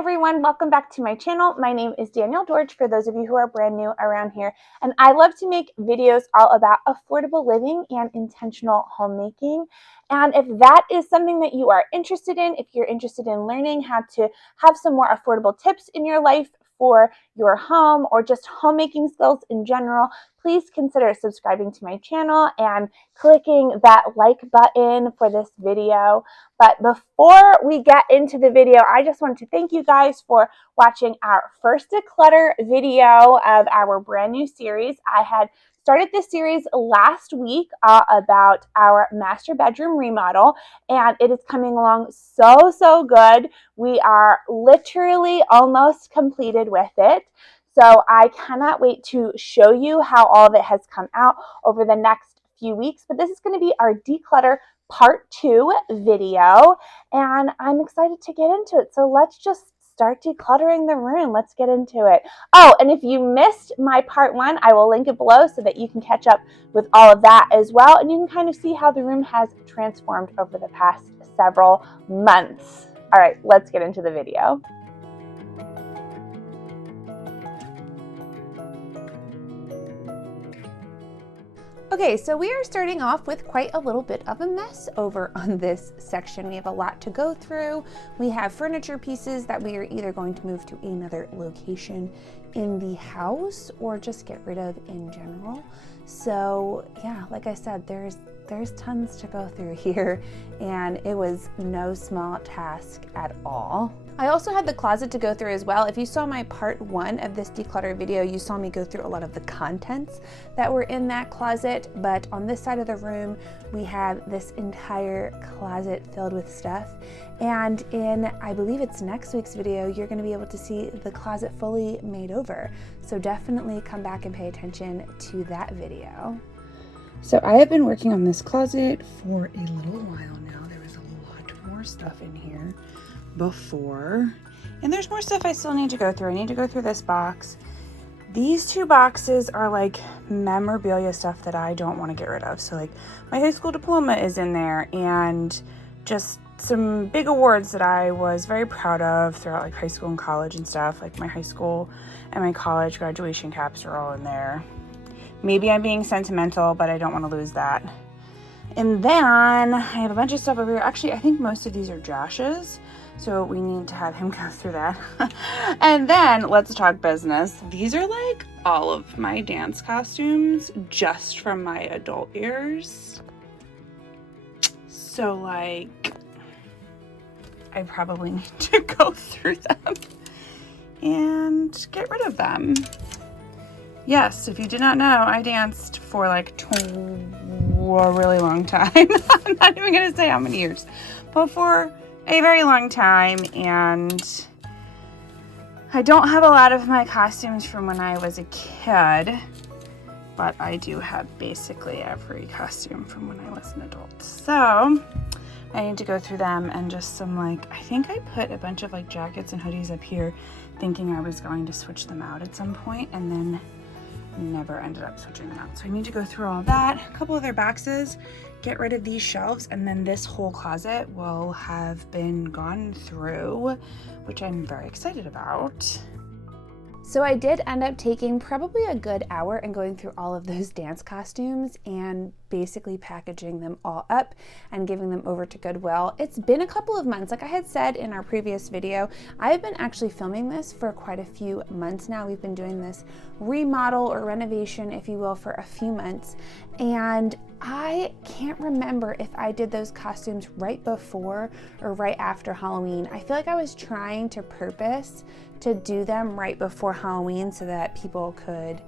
everyone, welcome back to my channel. My name is Danielle George for those of you who are brand new around here, and I love to make videos all about affordable living and intentional homemaking. And if that is something that you are interested in, if you're interested in learning how to have some more affordable tips in your life for your home or just homemaking skills in general, please consider subscribing to my channel and clicking that like button for this video. But before we get into the video, I just want to thank you guys for watching our first declutter video of our brand new series. I had started this series last week about our master bedroom remodel, and it is coming along so good. We are literally almost completed with it. So I cannot wait to show you how all of it has come out over the next few weeks. But this is going to be our declutter part 2 video, and I'm excited to get into it. So let's just start decluttering the room. Let's get into it. Oh, and if you missed my part 1, I will link it below so that you can catch up with all of that as well, and you can kind of see how the room has transformed over the past several months. All right, let's get into the video. Okay, so we are starting off with quite a little bit of a mess over on this section. We have a lot to go through. We have furniture pieces that we are either going to move to another location in the house or just get rid of in general. So yeah, like I said, there's tons to go through here, and it was no small task at all. I also had the closet to go through as well. If you saw my part 1 of this declutter video, you saw me go through a lot of the contents that were in that closet. But on this side of the room, we have this entire closet filled with stuff. And in, I believe it's next week's video, you're going to be able to see the closet fully made over. So definitely come back and pay attention to that video. So I have been working on this closet for a little while now. There was a lot more stuff in here before, and there's more stuff I still need to go through. I need to go through this box. These 2 boxes are like memorabilia stuff that I don't want to get rid of. So like my high school diploma is in there, and just some big awards that I was very proud of throughout like high school and college and stuff. Like my high school and my college graduation caps are all in there. Maybe I'm being sentimental, but I don't want to lose that. And then I have a bunch of stuff over here. Actually, I think most of these are Josh's, so we need to have him go through that. And then let's talk business. These are like all of my dance costumes just from my adult years. So like, I probably need to go through them and get rid of them. Yes, if you did not know, I danced for like a really long time. I'm not even going to say how many years, but for a very long time. And I don't have a lot of my costumes from when I was a kid, but I do have basically every costume from when I was an adult. So I need to go through them, and just some like, I think I put a bunch of like jackets and hoodies up here thinking I was going to switch them out at some point, and then never ended up switching them out. So I need to go through all that, a couple other boxes, get rid of these shelves, and then this whole closet will have been gone through, which I'm very excited about. So I did end up taking probably a good hour and going through all of those dance costumes and basically packaging them all up and giving them over to Goodwill. It's been a couple of months. Like I had said in our previous video, I have been actually filming this for quite a few months now. We've been doing this remodel or renovation, if you will, for a few months. And I can't remember if I did those costumes right before or right after Halloween. I feel like I was trying to purpose to do them right before Halloween so that people could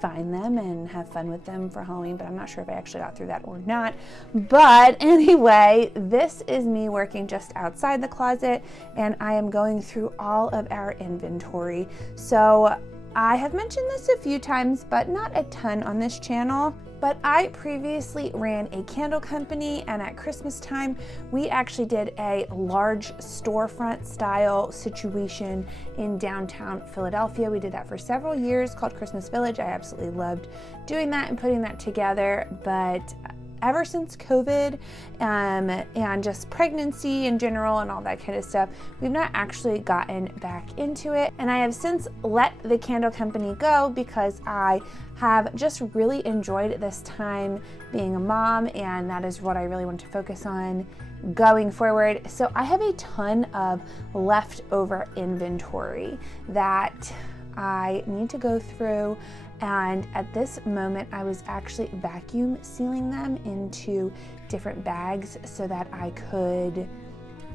find them and have fun with them for Halloween, but I'm not sure if I actually got through that or not. But anyway, this is me working just outside the closet, and I am going through all of our inventory. So I have mentioned this a few times, but not a ton on this channel. But I previously ran a candle company, and at Christmas time, we actually did a large storefront style situation in downtown Philadelphia. We did that for several years, called Christmas Village. I absolutely loved doing that and putting that together, but ever since COVID and just pregnancy in general and all that kind of stuff, we've not actually gotten back into it. And I have since let the candle company go because I have just really enjoyed this time being a mom, and that is what I really want to focus on going forward. So I have a ton of leftover inventory that I need to go through, and at this moment I was actually vacuum sealing them into different bags so that I could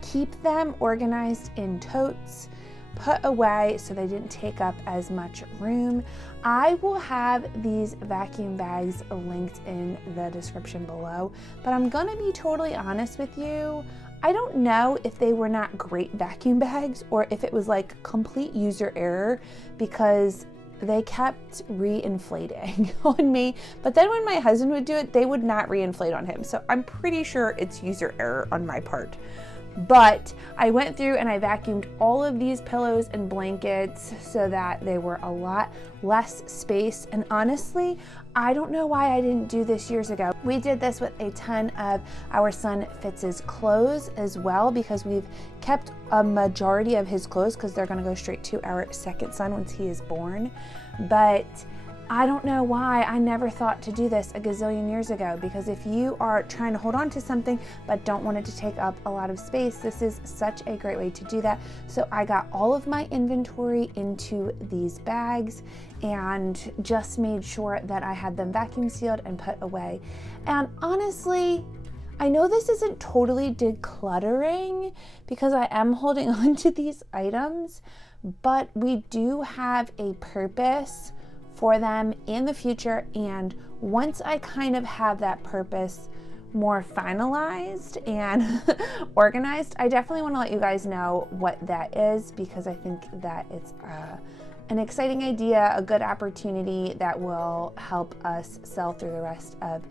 keep them organized in totes, put away so they didn't take up as much room. I will have these vacuum bags linked in the description below, but I'm gonna be totally honest with you. I don't know if they were not great vacuum bags or if it was like complete user error, because they kept re-inflating on me. But then when my husband would do it, they would not re-inflate on him. So I'm pretty sure it's user error on my part. But I went through and I vacuumed all of these pillows and blankets so that they were a lot less space. And honestly, I don't know why I didn't do this years ago. We did this with a ton of our son Fitz's clothes as well, because we've kept a majority of his clothes because they're gonna go straight to our second son once he is born. But I don't know why I never thought to do this a gazillion years ago, because if you are trying to hold on to something but don't want it to take up a lot of space, this is such a great way to do that. So I got all of my inventory into these bags and just made sure that I had them vacuum sealed and put away. And honestly, I know this isn't totally decluttering because I am holding on to these items, but we do have a purpose for them in the future, and once I kind of have that purpose more finalized and organized, I definitely want to let you guys know what that is, because I think that it's an exciting idea, a good opportunity that will help us sell through the rest of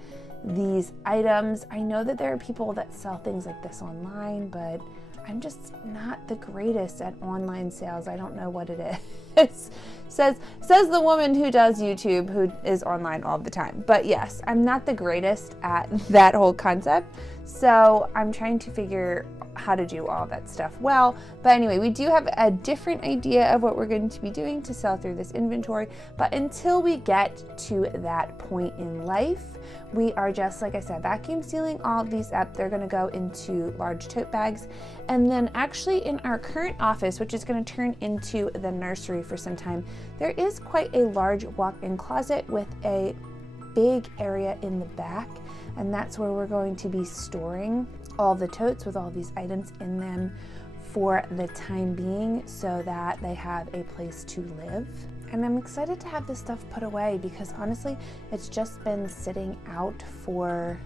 these items. I know that there are people that sell things like this online, but I'm just not the greatest at online sales. I don't know what it is. Says the woman who does YouTube, who is online all the time. But yes, I'm not the greatest at that whole concept. So I'm trying to figure how to do all that stuff well. But anyway, we do have a different idea of what we're going to be doing to sell through this inventory. But until we get to that point in life, we are just, like I said, vacuum sealing all of these up. They're gonna go into large tote bags. And then actually in our current office, which is gonna turn into the nursery for some time, there is quite a large walk-in closet with a big area in the back. And that's where we're going to be storing all the totes with all these items in them for the time being, so that they have a place to live. And I'm excited to have this stuff put away, because honestly, it's just been sitting out for,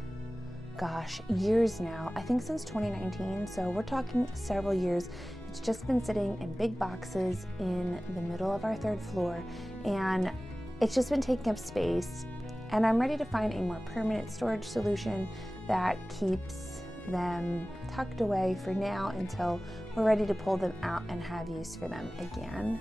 gosh, years now. I think since 2019, so we're talking several years. It's just been sitting in big boxes in the middle of our third floor, and it's just been taking up space. And I'm ready to find a more permanent storage solution that keeps them tucked away for now until we're ready to pull them out and have use for them again.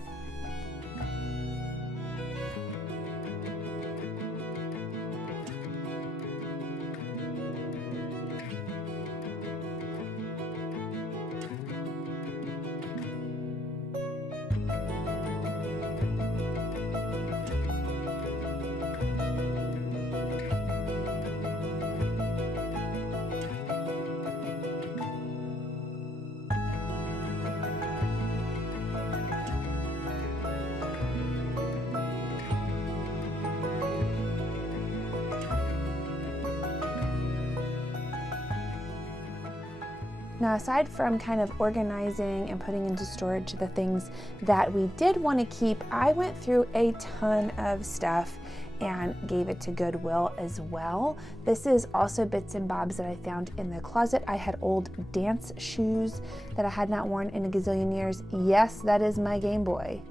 Now, aside from kind of organizing and putting into storage the things that we did want to keep, I went through a ton of stuff and gave it to Goodwill as well. This is also bits and bobs that I found in the closet. I had old dance shoes that I had not worn in a gazillion years. Yes, that is my Game Boy.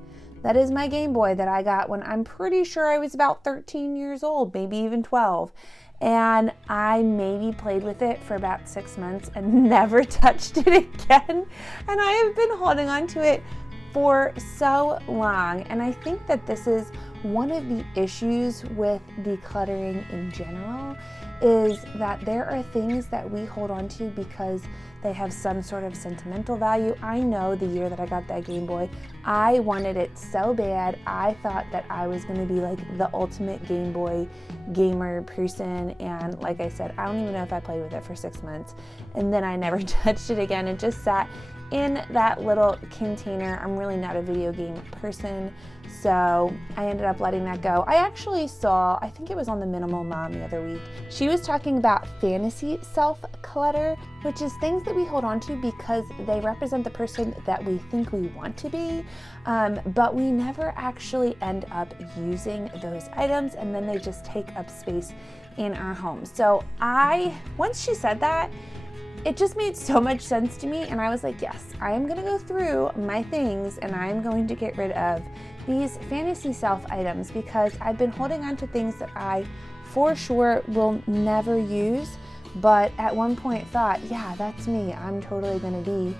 That is my Game Boy that I got when I'm pretty sure I was about 13 years old, maybe even 12. And I maybe played with it for about 6 months and never touched it again. And I have been holding on to it for so long. And I think that this is one of the issues with decluttering in general, is that there are things that we hold on to because they have some sort of sentimental value. I know the year that I got that Game Boy, I wanted it so bad. I thought that I was going to be like the ultimate Game Boy gamer person, and like I said, I don't even know if I played with it for 6 months, and then I never touched it again. It just sat in that little container. I'm really not a video game person, so I ended up letting that go. I actually saw, I think it was on the Minimal Mom the other week, she was talking about fantasy self-clutter, which is things that we hold on to because they represent the person that we think we want to be, but we never actually end up using those items, and then they just take up space in our home. So once she said that, it just made so much sense to me, and I was like, yes, I am gonna go through my things and I'm going to get rid of these fantasy self items because I've been holding on to things that I for sure will never use, but at one point thought, yeah, that's me. I'm totally gonna be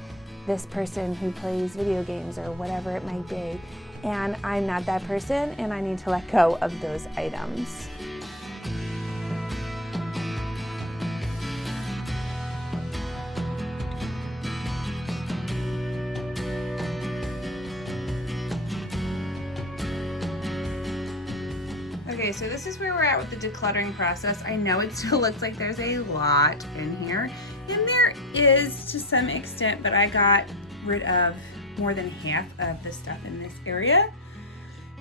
this person who plays video games or whatever it might be, and I'm not that person, and I need to let go of those items. Okay, so this is where we're at with the decluttering process. I know it still looks like there's a lot in here, and there is to some extent, but I got rid of more than half of the stuff in this area.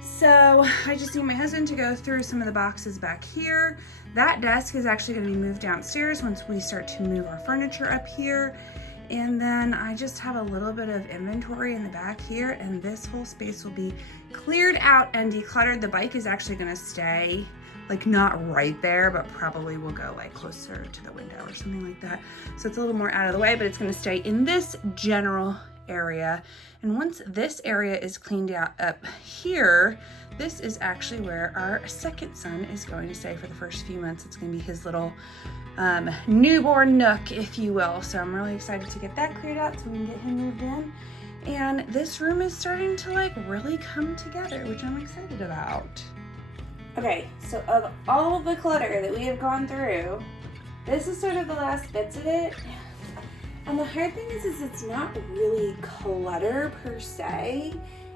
So I just need my husband to go through some of the boxes back here. That desk is actually going to be moved downstairs once we start to move our furniture up here. And then I just have a little bit of inventory in the back here, and this whole space will be cleared out and decluttered. The bike is actually gonna stay, like not right there, but probably will go like closer to the window or something like that. So it's a little more out of the way, but it's gonna stay in this general area. And once this area is cleaned out up here, this is actually where our second son is going to stay for the first few months. It's gonna be his little newborn nook, if you will. So I'm really excited to get that cleared out so we can get him moved in. And this room is starting to like really come together, which I'm excited about. Okay, so of all the clutter that we have gone through, this is sort of the last bits of it. And the hard thing is it's not really clutter per se.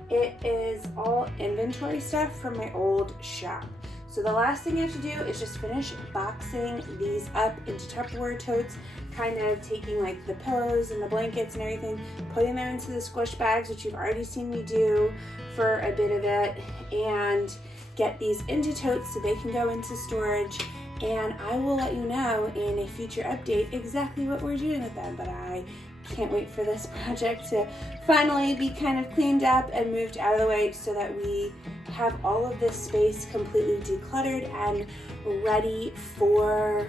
It is all inventory stuff from my old shop. So the last thing I have to do is just finish boxing these up into Tupperware totes, kind of taking like the pillows and the blankets and everything, putting them into the squish bags, which you've already seen me do for a bit of it, and get these into totes so they can go into storage. And I will let you know in a future update exactly what we're doing with them, but I can't wait for this project to finally be kind of cleaned up and moved out of the way so that we have all of this space completely decluttered and ready for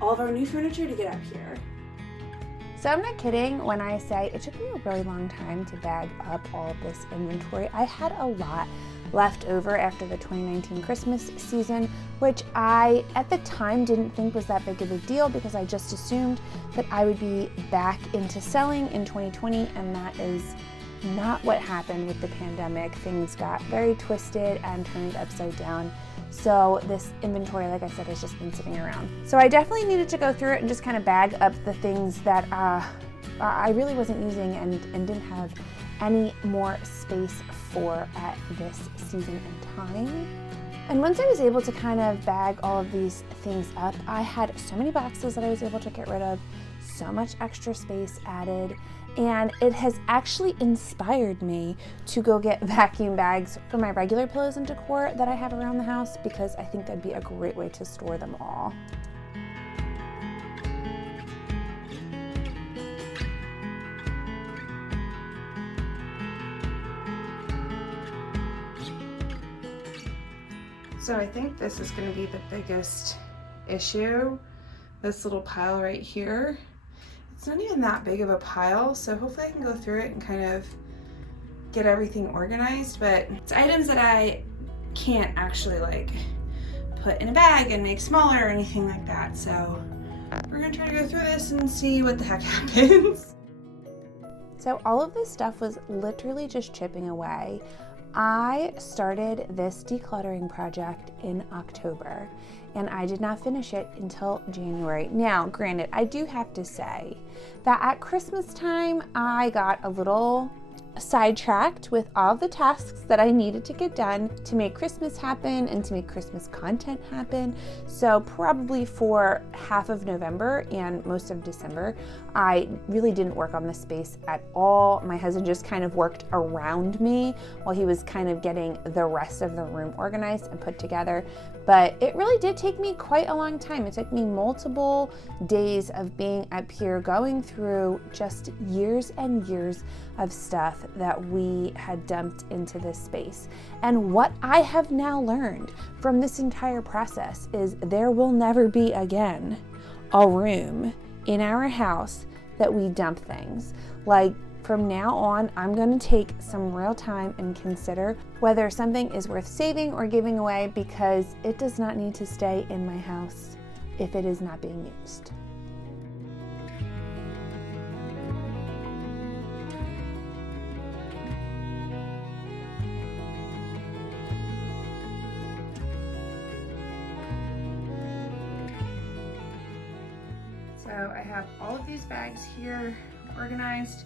all of our new furniture to get up here. So I'm not kidding when I say it took me a really long time to bag up all of this inventory. I had a lot left over after the 2019 Christmas season, which I at the time didn't think was that big of a deal because I just assumed that I would be back into selling in 2020, and that is not what happened with the pandemic. Things got very twisted and turned upside down. So this inventory, like I said, has just been sitting around. So I definitely needed to go through it and just kind of bag up the things that I really wasn't using and didn't have any more space for at this season and time. And once I was able to kind of bag all of these things up, I had so many boxes that I was able to get rid of, so much extra space added, and it has actually inspired me to go get vacuum bags for my regular pillows and decor that I have around the house, because I think that'd be a great way to store them all. So I think this is going to be the biggest issue, this little pile right here. It's not even that big of a pile, so hopefully I can go through it and kind of get everything organized, but it's items that I can't actually like put in a bag and make smaller or anything like that. So we're going to try to go through this and see what the heck happens. So all of this stuff was literally just chipping away. I started this decluttering project in October and I did not finish it until January. Now, granted, I do have to say that at Christmas time, I got a little sidetracked with all the tasks that I needed to get done to make Christmas happen and to make Christmas content happen. So probably for half of November and most of December, I really didn't work on the space at all. My husband just kind of worked around me while he was kind of getting the rest of the room organized and put together. But it really did take me quite a long time. It took me multiple days of being up here going through just years and years of stuff that we had dumped into this space. And what I have now learned from this entire process is there will never be again a room in our house that we dump things. Like, from now on, I'm going to take some real time and consider whether something is worth saving or giving away, because it does not need to stay in my house if it is not being used. So I have all of these bags here organized.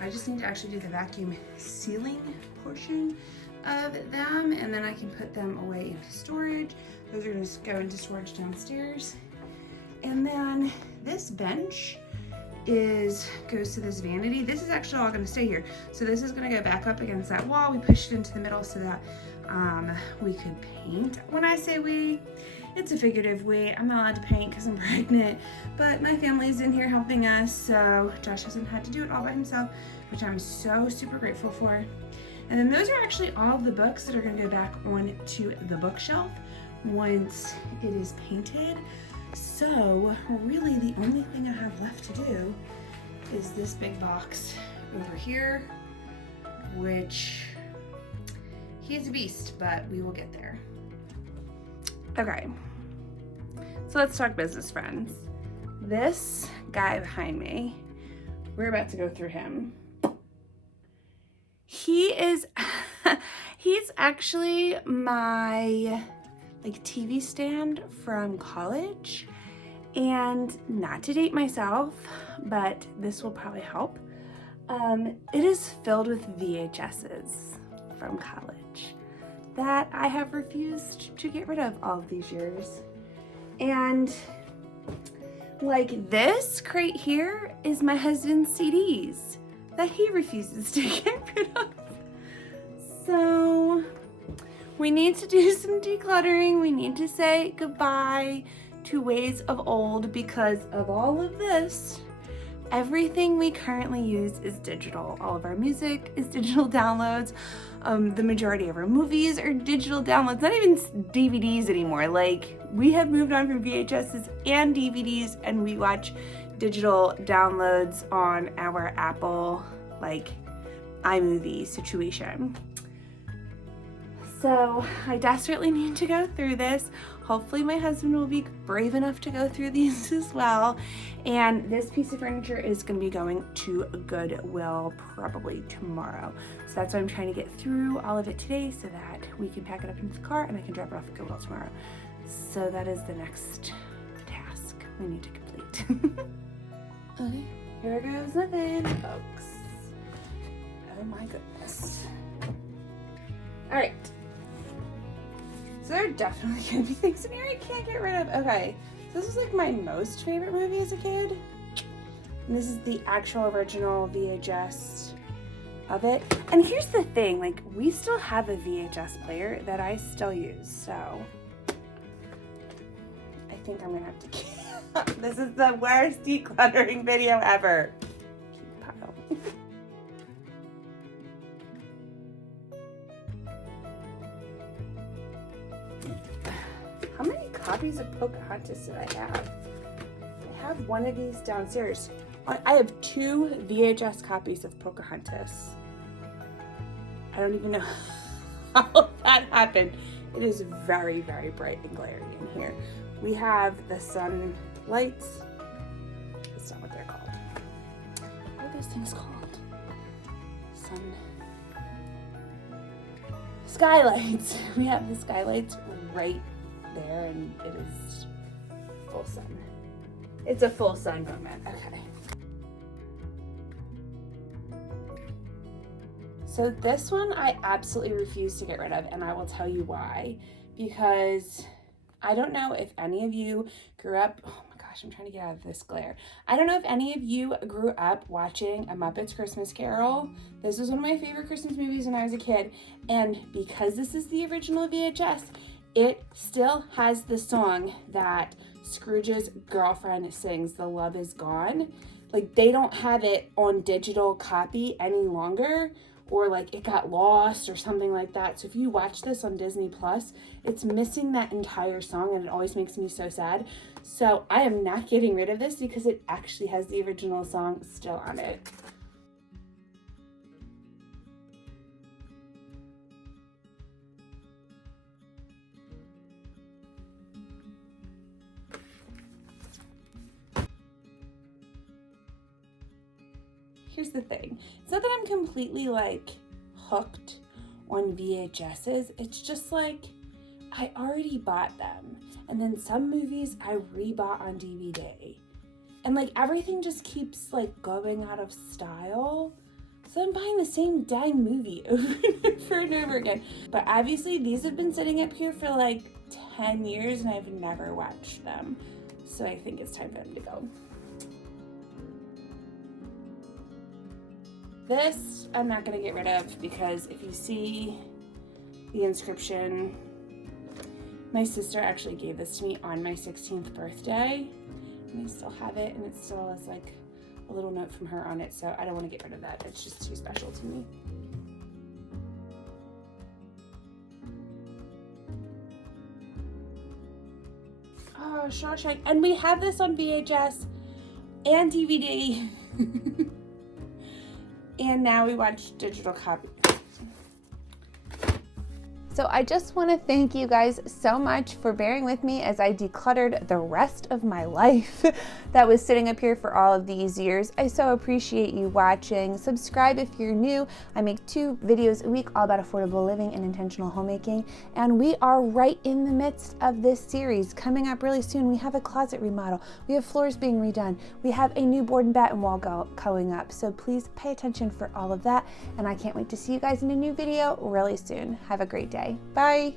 I just need to actually do the vacuum sealing portion of them, and then I can put them away into storage. Those are going to go into storage downstairs. And then this bench goes to this vanity. This is actually all going to stay here. So this is going to go back up against that wall. We pushed it into the middle so that we could paint. When I say we, it's a figurative we. I'm not allowed to paint because I'm pregnant, but my family's in here helping us, so Josh hasn't had to do it all by himself, which I'm so super grateful for. And then those are actually all of the books that are going to go back onto the bookshelf once it is painted. So really the only thing I have left to do is this big box over here, which he's a beast, but we will get there. Okay, so let's talk business, friends. This guy behind me, we're about to go through him. He's actually my TV stand from college, and not to date myself, but this will probably help. It is filled with VHSs from college that I have refused to get rid of all of these years. And like this crate here is my husband's CDs that he refuses to get rid of. So we need to do some decluttering. We need to say goodbye to ways of old because of all of this. Everything we currently use is digital. All of our music is digital downloads. The majority of our movies are digital downloads, not even DVDs anymore. Like, we have moved on from VHSs and DVDs, and we watch digital downloads on our Apple, iMovie situation. So I desperately need to go through this. Hopefully my husband will be brave enough to go through these as well. And this piece of furniture is going to be going to Goodwill probably tomorrow. So that's why I'm trying to get through all of it today so that we can pack it up into the car and I can drop it off at Goodwill tomorrow. So that is the next task we need to complete. Okay, here goes nothing, folks. Oh my goodness. All right. So there are definitely gonna be things in here I can't get rid of. Okay, so this was my most favorite movie as a kid. And this is the actual original VHS of it. And here's the thing, we still have a VHS player that I still use, so I think I'm gonna have to keep. This is the worst decluttering video ever. Keep pile. How many copies of Pocahontas did I have? I have one of these downstairs. I have 2 VHS copies of Pocahontas. I don't even know how that happened. It is very, very bright and glaring in here. We have the sun lights. That's not what they're called. What are those things called? Skylights. We have the skylights right there, and it is full sun. It's a full sun moment. Okay. So this one I absolutely refuse to get rid of, and I will tell you why. Because I don't know if any of you grew up, oh my gosh, I'm trying to get out of this glare. I don't know if any of you grew up watching A Muppet's Christmas Carol. This was one of my favorite Christmas movies when I was a kid. And because this is the original VHS, it still has the song that Scrooge's girlfriend sings, The Love Is Gone. Like, they don't have it on digital copy any longer, or like it got lost or something like that. So if you watch this on Disney Plus, it's missing that entire song, and it always makes me so sad. So I am not getting rid of this because it actually has the original song still on it. Here's the thing. It's not that I'm completely like hooked on VHSs. It's just like I already bought them. And then some movies I rebought on DVD. And like everything just keeps like going out of style. So I'm buying the same dang movie over and over again. But obviously these have been sitting up here for like 10 years and I've never watched them. So I think it's time for them to go. This I'm not going to get rid of because if you see the inscription, my sister actually gave this to me on my 16th birthday, and I still have it, and it still has like a little note from her on it, so I don't want to get rid of that. It's just too special to me. Oh, Shawshank. And we have this on VHS and DVD. And now we watch digital copy. So I just want to thank you guys so much for bearing with me as I decluttered the rest of my life that was sitting up here for all of these years. I so appreciate you watching. Subscribe if you're new. I make 2 videos a week all about affordable living and intentional homemaking. And we are right in the midst of this series. Coming up really soon, we have a closet remodel. We have floors being redone. We have a new board and batten wall going up. So please pay attention for all of that. And I can't wait to see you guys in a new video really soon. Have a great day. Bye.